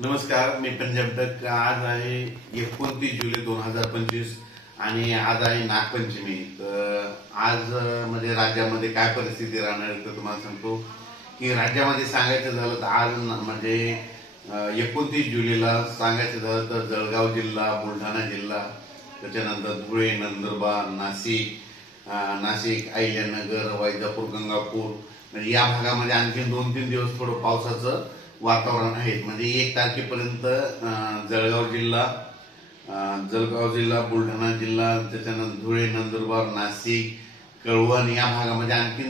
नमस्कार, मी पंजाब तक. आज आहे 29 जुलै 2025 आणि आज आहे नागपंचमी. तर आज म्हणजे राज्यामध्ये काय परिस्थिती राहणार तर तुम्हाला सांगतो की राज्यामध्ये सांगायचं झालं तर आज म्हणजे 29 जुलैला सांगायचं झालं तर जळगाव जिल्हा, बुलढाणा जिल्हा, त्याच्यानंतर धुळे, नंदुरबार, नाशिक, अहिल्यानगर, वैजापूर, गंगापूर म्हणजे या भागामध्ये आणखी 2-3 दिवस थोडं पावसाचं वातावरण आहे. म्हणजे 1 तारखेपर्यंत जळगाव जिल्हा, बुलढाणा जिल्हा, त्याच्यानंतर धुळे, नंदुरबार, नाशिक, कळवण या भागामध्ये आणखी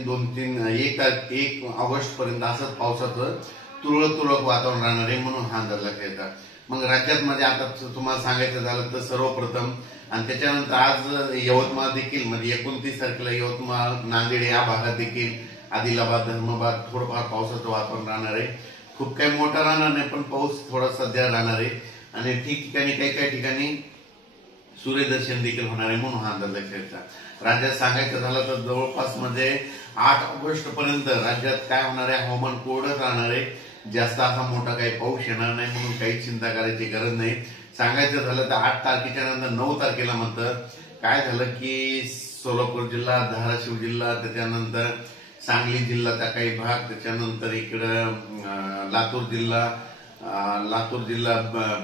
1 ऑगस्ट पर्यंत असंच पावसाचं तुरळक वातावरण राहणार आहे, म्हणून हा अंदाज लक्षात. मग राज्यात मध्ये आता तुम्हाला सांगायचं झालं तर सर्वप्रथम आणि त्याच्यानंतर आज यवतमाळ देखील म्हणजे 29 तारखेला यवतमाळ, नांदेड या भागात देखील, आदिलाबाद, धर्माबाद थोडंफार पावसाचं वातावरण राहणार आहे. खूप काही मोठा राहणार नाही, पण पाऊस थोडा सध्या राहणार आहे आणि ठिकठिकाणी काही ठिकाणी सूर्यदर्शन देखील होणार आहे, म्हणून हा अंदाज लक्षात. राज्यात सांगायचं झालं तर जवळपास म्हणजे 8 ऑगस्ट पर्यंत राज्यात काय होणार आहे, हवामान कोरडं राहणार आहे. जास्त असा मोठा काही पाऊस येणार नाही, म्हणून काही चिंता करायची गरज नाही. सांगायचं झालं तर 8 तारखेच्या नंतर 9 तारखेला म्हणतं काय झालं की सोलापूर जिल्हा, धाराशिव जिल्हा, त्याच्यानंतर सांगली जिल्ह्याचा काही भाग, त्याच्यानंतर इकडं लातूर जिल्हा,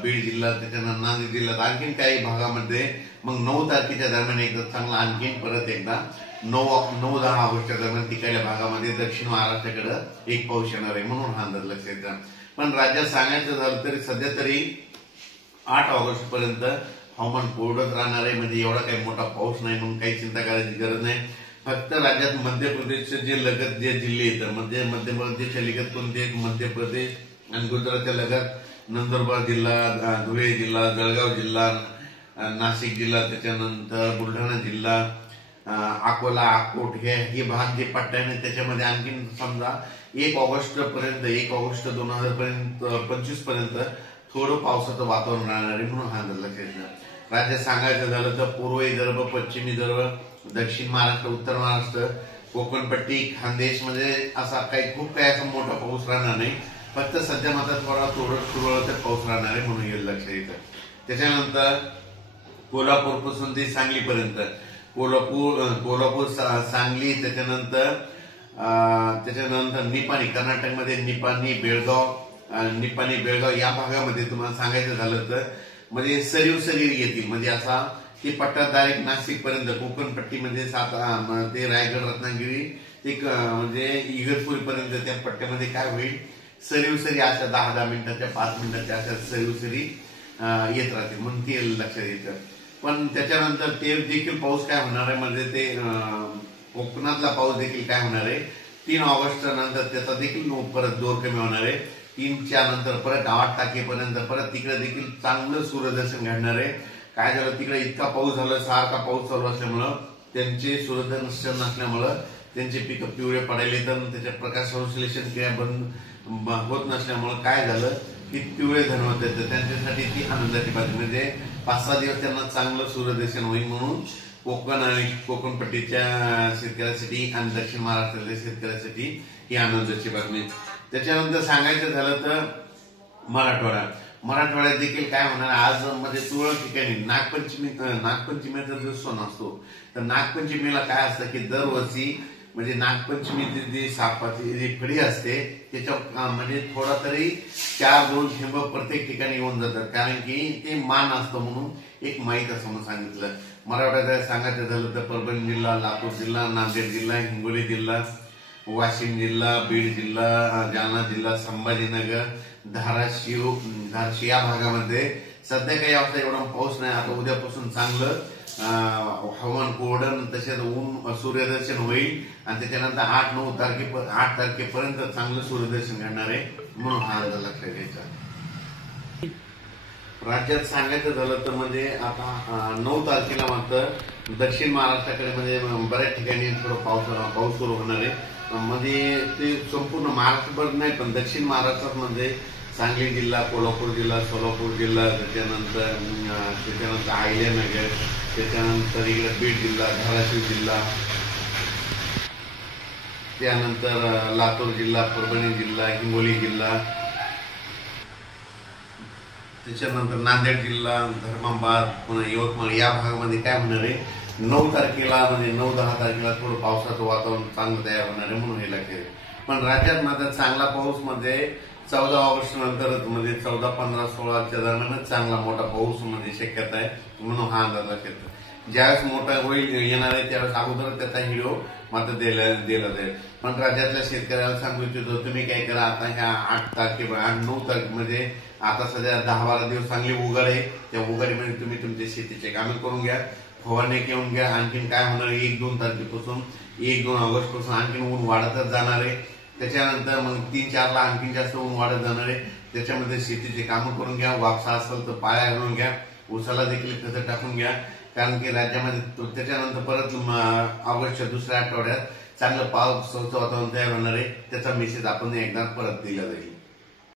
बीड जिल्हा, त्याच्यानंतर नांदेड जिल्ह्यात आणखीन काही भागामध्ये मग 9 तारखेच्या दरम्यान एकदा चांगला आणखीन परत एकदा 9-10 ऑगस्टच्या दरम्यान तिकडल्या भागामध्ये दक्षिण महाराष्ट्राकडे एक पाऊस येणार आहे, म्हणून हा अंदाज लक्षात घ्या. पण राज्यात सांगायचं झालं तरी सध्या तरी 8 ऑगस्ट पर्यंत हवामान कोरडंच राहणार आहे. म्हणजे एवढा काही मोठा पाऊस नाही, म्हणून काही चिंता करायची गरज नाही. फक्त राज्यात मध्य प्रदेशचे जे लगत जे जिल्हे येतात म्हणजे मध्य प्रदेशच्या लगत कोणते, मध्य प्रदेश आणि गुजरातच्या लगत नंदुरबार जिल्हा, धुळे जिल्हा, जळगाव जिल्हा, नाशिक जिल्हा, त्याच्यानंतर बुलढाणा जिल्हा, अकोला, अकोट हे भाग जे पट्ट्याने त्याच्यामध्ये आणखीन समजा 1 ऑगस्ट 2025 पर्यंत थोडं पावसाचं वातावरण राहणार आहे, म्हणून हा अंदाज लक्षात घ्या. राज्यात सांगायचं झालं तर पूर्व विदर्भ, पश्चिम विदर्भ, दक्षिण महाराष्ट्र, उत्तर महाराष्ट्र, कोकणपट्टी, खानदेश मध्ये असा खूप काही असा मोठा पाऊस राहणार नाही. फक्त सध्या मात्र थोडं पाऊस राहणार आहे, म्हणून हे लक्षात येतं. त्याच्यानंतर कोल्हापूर पासून ते सांगलीपर्यंत, कोल्हापूर, सांगली, त्याच्यानंतर निपाणी, कर्नाटकमध्ये निपाणी, बेळगाव या भागामध्ये तुम्हाला सांगायचं झालं तर म्हणजे सरी येतील. म्हणजे असा ते पट्टा डायरेक्ट नाशिक पर्यंत, कोकणपट्टीमध्ये ते रायगड, रत्नागिरी ते म्हणजे इगतपुरी पर्यंत त्या पट्ट्यामध्ये काय होईल, सरी अशा 10 मिनिटाच्या 5 मिनिटाच्या अशा सरी येत राहतील, म्हणून ते लक्षात येतं. पण त्याच्यानंतर ते देखील पाऊस काय होणार आहे म्हणजे ते कोकणातला पाऊस देखील काय होणार आहे 3 ऑगस्ट नंतर त्याचा देखील परत जोर कमी होणार आहे. 3च्या नंतर परत 8 तारखेपर्यंत परत तिकडे देखील चांगलं सूर्यदर्शन घडणार आहे. काय झालं तिकडे इतका पाऊस झाला, सारखा पाऊस चालू असल्यामुळं त्यांचे सूर्यदर्शन नसल्यामुळं त्यांचे पिकं पिवळे पडायले, तर त्याच्या प्रकाश संश्लेषण क्रिया बंद होत नसल्यामुळं काय झालं की पिवळे धनवत येतं. त्यांच्यासाठी ती आनंदाची बातमी म्हणजे 5-6 दिवस त्यांना चांगलं सूर्यदर्शन होईल, म्हणून कोकण आणि कोकणपट्टीच्या शेतकऱ्यांसाठी आणि दक्षिण महाराष्ट्रातल्या शेतकऱ्यांसाठी ही आनंदाची बातमी. त्याच्यानंतर सांगायचं झालं तर मराठवाड्यात देखील काय होणार आज म्हणजे तुरळक ठिकाणी नागपंचमीचा जो सण असतो तर नागपंचमीला काय असतं की दरवर्षी म्हणजे नागपंचमीची जी सापाची जी फडी असते त्याच्या म्हणजे थोडा तरी 4-2 थेंब प्रत्येक ठिकाणी येऊन जातात, कारण की ते मान असतं म्हणून एक माहीत असं म्हणून सांगितलं. मराठवाड्यात सांगायचं झालं तर परभणी जिल्हा, लातूर जिल्हा, नांदेड जिल्हा, हिंगोली जिल्हा, वाशिम जिल्हा, बीड जिल्हा, जालना जिल्हा, संभाजीनगर, धाराशिव या भागामध्ये सध्या काही अवस्था एवढा पाऊस नाही. आता उद्यापासून चांगलं हवामान कोरडं, तसेच सूर्यदर्शन होईल आणि त्याच्यानंतर 8 तारखेपर्यंत चांगलं सूर्यदर्शन घडणार आहे, म्हणून हा अंदाज लक्षात घ्यायचा. राज्यात सांगायचं झालं तर म्हणजे आता 9 तारखेला मात्र दक्षिण महाराष्ट्राकडे म्हणजे बऱ्याच ठिकाणी थोडं पाऊस सुरू होणार आहे. म्हणजे ते संपूर्ण महाराष्ट्रभर नाही, पण दक्षिण महाराष्ट्रात म्हणजे सांगली जिल्हा, कोल्हापूर जिल्हा, सोलापूर जिल्हा, त्याच्यानंतर अहिल्यानगर, त्याच्यानंतर इकडे बीड जिल्हा, धाराशिव जिल्हा, त्यानंतर लातूर जिल्हा, परभणी जिल्हा, हिंगोली जिल्हा, त्याच्यानंतर नांदेड जिल्हा, धर्माबाद, पुन्हा यवतमाळ या भागामध्ये काय होणार आहे, 9 तारखेला म्हणजे 9-10 तारखेला थोडं पावसाचं वातावरण चांगलं तयार होणार आहे म्हणून हे लक्षात येईल. पण राज्यात मात्र चांगला पाऊस मध्ये 14 ऑगस्ट नंतर म्हणजे 14, 15, 16च्या दरम्यानच चांगला मोठा पाऊस म्हणजे शक्यता आहे म्हणून हा अंदाज लक्षात येतो. ज्यावेळेस मोठा होईल येणार आहे त्यावेळेस अगोदर त्याचा व्हिडिओ मात्र दिला जाईल. पण राज्यातल्या शेतकऱ्याला सांगू इच्छितो, तुम्ही काय करा, आता ह्या 8 तारखे 8-9 तारखेमध्ये आता सध्या 10-12 दिवस चांगली उघड आहे, त्या उघडीमध्ये तुम्ही तुमच्या शेतीचे कामे करून घ्या, फवारणी घेऊन घ्या. आणखीन काय होणार आहे, 1-2 तारखेपासून 1-2 ऑगस्ट पासून आणखीन ऊन वाढतच जाणार आहे. त्याच्यानंतर मग 3-4ला आणखीन जास्त ऊन वाढत जाणार आहे. त्याच्यामध्ये शेतीचे कामं करून घ्या, वापसा असेल तर पाळ्या घालून घ्या, ऊसाला देखील खतं टाकून घ्या. कारण की राज्यामध्ये त्याच्यानंतर परत ऑगस्टच्या दुसऱ्या आठवड्यात चांगलं पावसाचं वातावरण तयार होणार आहे. त्याचा मेसेज आपण एकदा परत दिला जाईल.